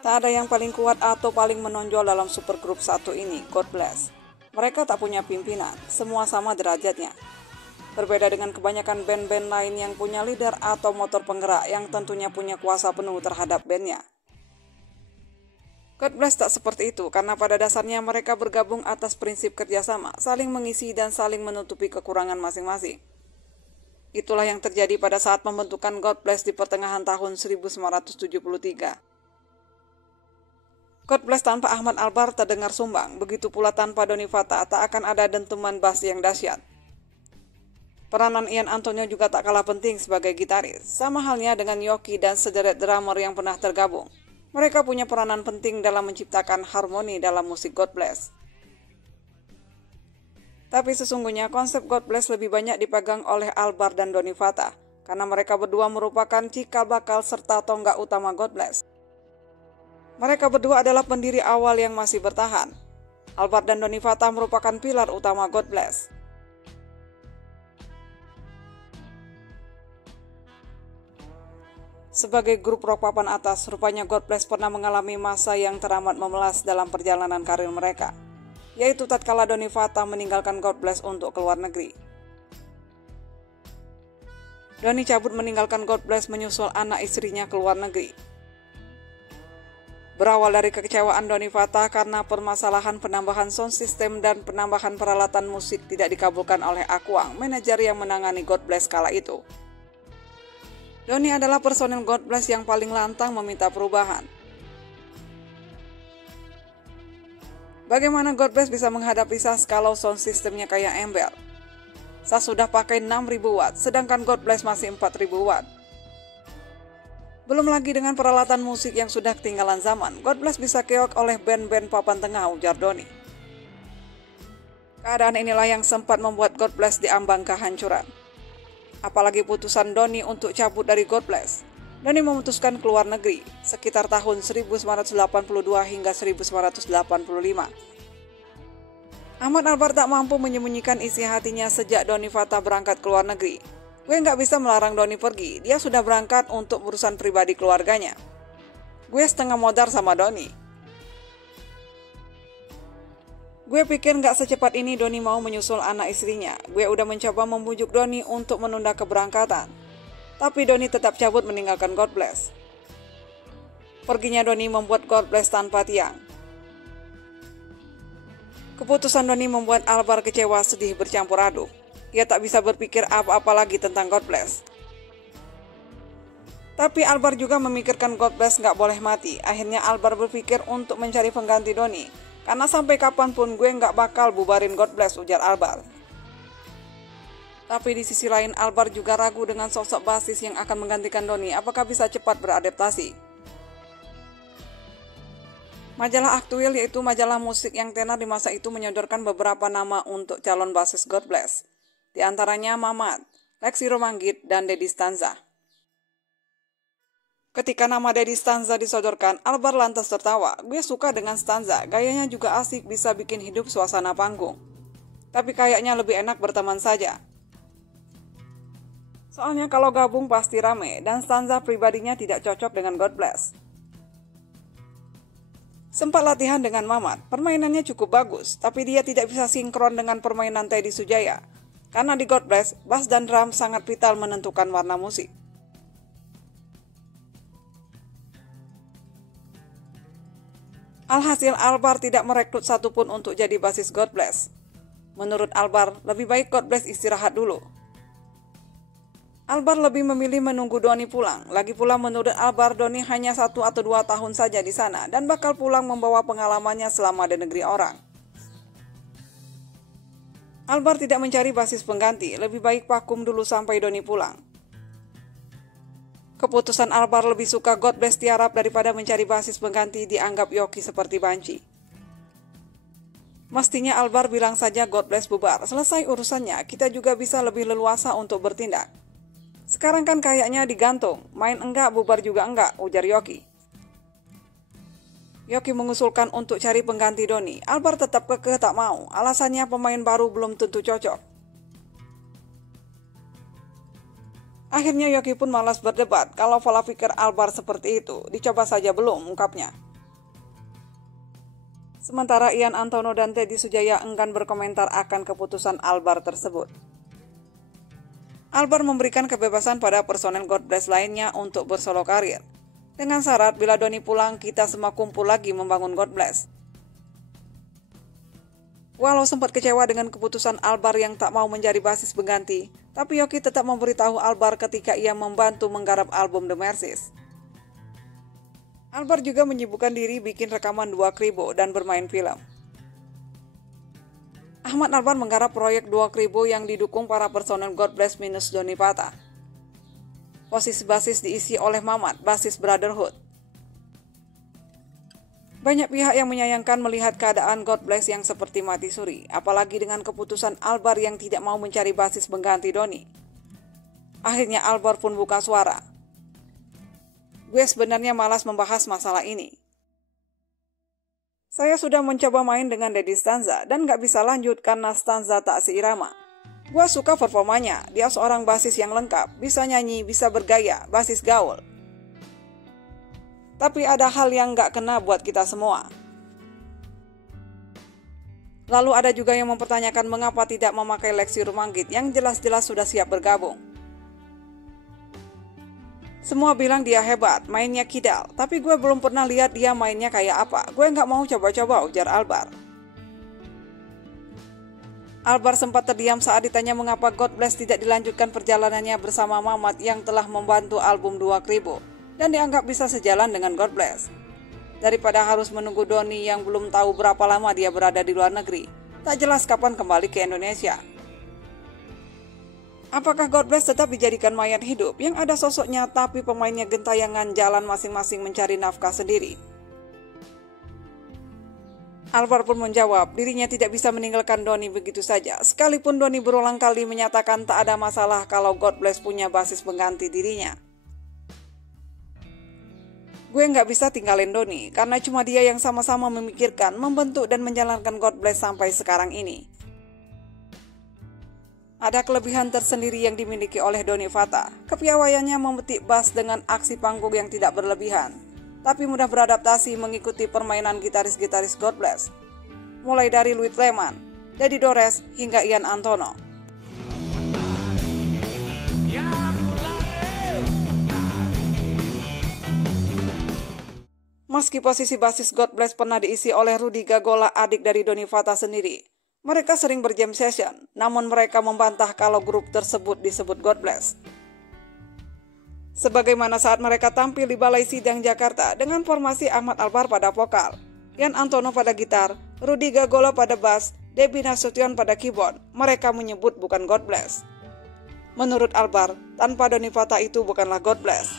Tak ada yang paling kuat atau paling menonjol dalam supergroup satu ini, God Bless. Mereka tak punya pimpinan, semua sama derajatnya. Berbeda dengan kebanyakan band-band lain yang punya leader atau motor penggerak yang tentunya punya kuasa penuh terhadap bandnya. God Bless tak seperti itu karena pada dasarnya mereka bergabung atas prinsip kerjasama, saling mengisi dan saling menutupi kekurangan masing-masing. Itulah yang terjadi pada saat pembentukan God Bless di pertengahan tahun 1973. God Bless tanpa Ahmad Albar terdengar sumbang, begitu pula tanpa Doni Fata tak akan ada dentuman bass yang dahsyat. Peranan Ian Antonio juga tak kalah penting sebagai gitaris, sama halnya dengan Yoki dan sederet drummer yang pernah tergabung. Mereka punya peranan penting dalam menciptakan harmoni dalam musik God Bless. Tapi sesungguhnya konsep God Bless lebih banyak dipegang oleh Albar dan Doni Fata, karena mereka berdua merupakan cikal bakal serta tonggak utama God Bless. Mereka berdua adalah pendiri awal yang masih bertahan. Albar dan Doni Fata merupakan pilar utama God Bless. Sebagai grup rock papan atas, rupanya God Bless pernah mengalami masa yang teramat memelas dalam perjalanan karir mereka, yaitu tatkala Doni Fata meninggalkan God Bless untuk keluar negeri. Doni cabut meninggalkan God Bless menyusul anak istrinya keluar negeri. Berawal dari kekecewaan Doni Fata karena permasalahan penambahan sound system dan penambahan peralatan musik tidak dikabulkan oleh Aquang, manajer yang menangani God Bless kala itu. Doni adalah personel God Bless yang paling lantang meminta perubahan. Bagaimana God Bless bisa menghadapi SAS kalau sound systemnya kayak ember? SAS sudah pakai 6.000 watt, sedangkan God Bless masih 4.000 watt. Belum lagi dengan peralatan musik yang sudah ketinggalan zaman, God Bless bisa keok oleh band-band papan tengah, ujar Doni. Keadaan inilah yang sempat membuat God Bless diambang kehancuran. Apalagi putusan Doni untuk cabut dari God Bless. Doni memutuskan keluar negeri sekitar tahun 1982 hingga 1985. Ahmad Albar tak mampu menyembunyikan isi hatinya sejak Doni Fata berangkat ke luar negeri. Gue nggak bisa melarang Doni pergi, dia sudah berangkat untuk urusan pribadi keluarganya. Gue setengah modar sama Doni. Gue pikir nggak secepat ini Doni mau menyusul anak istrinya. Gue udah mencoba membujuk Doni untuk menunda keberangkatan. Tapi Doni tetap cabut meninggalkan God Bless. Perginya Doni membuat God Bless tanpa tiang. Keputusan Doni membuat Albar kecewa, sedih, bercampur aduk. Ia tak bisa berpikir apa-apa lagi tentang God Bless. Tapi Albar juga memikirkan God Bless nggak boleh mati. Akhirnya Albar berpikir untuk mencari pengganti Doni. Karena sampai kapanpun gue nggak bakal bubarin God Bless, ujar Albar. Tapi di sisi lain Albar juga ragu dengan sosok basis yang akan menggantikan Doni. Apakah bisa cepat beradaptasi? Majalah Aktuil, yaitu majalah musik yang tenar di masa itu, menyodorkan beberapa nama untuk calon basis God Bless. Di antaranya Mamat, Lexi Romanggit, dan Dedi Stanza. Ketika nama Dedi Stanza disodorkan, Albar lantas tertawa. Gue suka dengan Stanza, gayanya juga asik, bisa bikin hidup suasana panggung. Tapi kayaknya lebih enak berteman saja. Soalnya kalau gabung pasti rame, dan Stanza pribadinya tidak cocok dengan God Bless. Sempat latihan dengan Mamat, permainannya cukup bagus, tapi dia tidak bisa sinkron dengan permainan Teddy Sujaya. Karena di God Bless, bass dan drum sangat vital menentukan warna musik. Alhasil Albar tidak merekrut satupun untuk jadi basis God Bless. Menurut Albar, lebih baik God Bless istirahat dulu. Albar lebih memilih menunggu Doni pulang. Lagi pula menurut Albar, Doni hanya 1 atau 2 tahun saja di sana dan bakal pulang membawa pengalamannya selama di negeri orang. Albar tidak mencari basis pengganti, lebih baik vakum dulu sampai Doni pulang. Keputusan Albar lebih suka God Bless tiarap daripada mencari basis pengganti dianggap Yoki seperti banci. Mestinya Albar bilang saja God Bless bubar, selesai urusannya, kita juga bisa lebih leluasa untuk bertindak. Sekarang kan kayaknya digantung, main enggak bubar juga enggak, ujar Yoki. Yoki mengusulkan untuk cari pengganti Doni. Albar tetap kekeh tak mau, alasannya pemain baru belum tentu cocok. Akhirnya Yoki pun malas berdebat, kalau pola pikir Albar seperti itu, dicoba saja belum, ungkapnya. Sementara Ian Antono dan Teddy Sujaya enggan berkomentar akan keputusan Albar tersebut. Albar memberikan kebebasan pada personel God Bless lainnya untuk bersolo karir. Dengan syarat bila Doni pulang, kita semua kumpul lagi membangun God Bless. Walau sempat kecewa dengan keputusan Albar yang tak mau menjadi basis pengganti, tapi Yoki tetap memberitahu Albar ketika ia membantu menggarap album The Mercies. Albar juga menyibukkan diri bikin rekaman 2 Kribo dan bermain film. Ahmad Albar menggarap proyek 2 Kribo yang didukung para personel God Bless minus Doni Fata. Posisi basis diisi oleh Mamat, basis Brotherhood. Banyak pihak yang menyayangkan melihat keadaan God Bless yang seperti mati suri, apalagi dengan keputusan Albar yang tidak mau mencari basis pengganti Doni. Akhirnya Albar pun buka suara. Gue sebenarnya malas membahas masalah ini. Saya sudah mencoba main dengan Deddy Stanza dan gak bisa lanjut karena Stanza tak seirama. Gue suka performanya, dia seorang basis yang lengkap, bisa nyanyi, bisa bergaya, basis gaul. Tapi ada hal yang gak kena buat kita semua. Lalu ada juga yang mempertanyakan mengapa tidak memakai Lexi Rumanggit yang jelas-jelas sudah siap bergabung. Semua bilang dia hebat, mainnya kidal, tapi gue belum pernah lihat dia mainnya kayak apa. Gue nggak mau coba-coba, ujar Albar. Albar sempat terdiam saat ditanya mengapa God Bless tidak dilanjutkan perjalanannya bersama Mamat yang telah membantu album 2 Kribo dan dianggap bisa sejalan dengan God Bless. Daripada harus menunggu Doni yang belum tahu berapa lama dia berada di luar negeri, tak jelas kapan kembali ke Indonesia. Apakah God Bless tetap dijadikan mayat hidup yang ada sosoknya tapi pemainnya gentayangan jalan masing-masing mencari nafkah sendiri? Albar pun menjawab dirinya tidak bisa meninggalkan Doni begitu saja, sekalipun Doni berulang kali menyatakan tak ada masalah kalau God Bless punya basis pengganti dirinya. Gue nggak bisa tinggalin Doni karena cuma dia yang sama-sama memikirkan, membentuk dan menjalankan God Bless sampai sekarang ini. Ada kelebihan tersendiri yang dimiliki oleh Doni Fata. Kepiawaiannya memetik bass dengan aksi panggung yang tidak berlebihan, tapi mudah beradaptasi mengikuti permainan gitaris-gitaris God Bless. Mulai dari Louis Clement, Deddy Dores, hingga Ian Antono. Meski posisi basis God Bless pernah diisi oleh Rudy Gagola, adik dari Doni Fata sendiri, mereka sering berjam session, namun mereka membantah kalau grup tersebut disebut God Bless. Sebagaimana saat mereka tampil di Balai Sidang Jakarta dengan formasi Ahmad Albar pada vokal, Ian Antono pada gitar, Rudy Gagola pada bass, Debbie Nasution pada keyboard, mereka menyebut bukan God Bless. Menurut Albar, tanpa Doni Fata itu bukanlah God Bless.